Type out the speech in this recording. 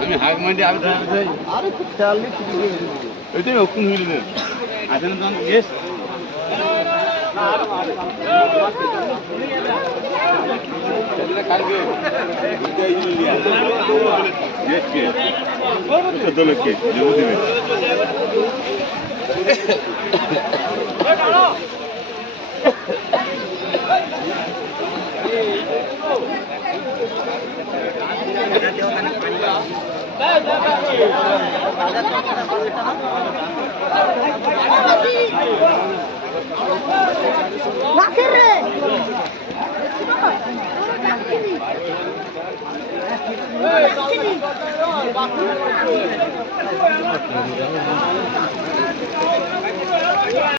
আমি হাগ মাইন্ডে আমি আরে খুব দিয়ে ওইটাই অক্ষুণ হইল না আসেন তখন গেস চোদ্দ লোককে দেবো দেবে মাছের রে।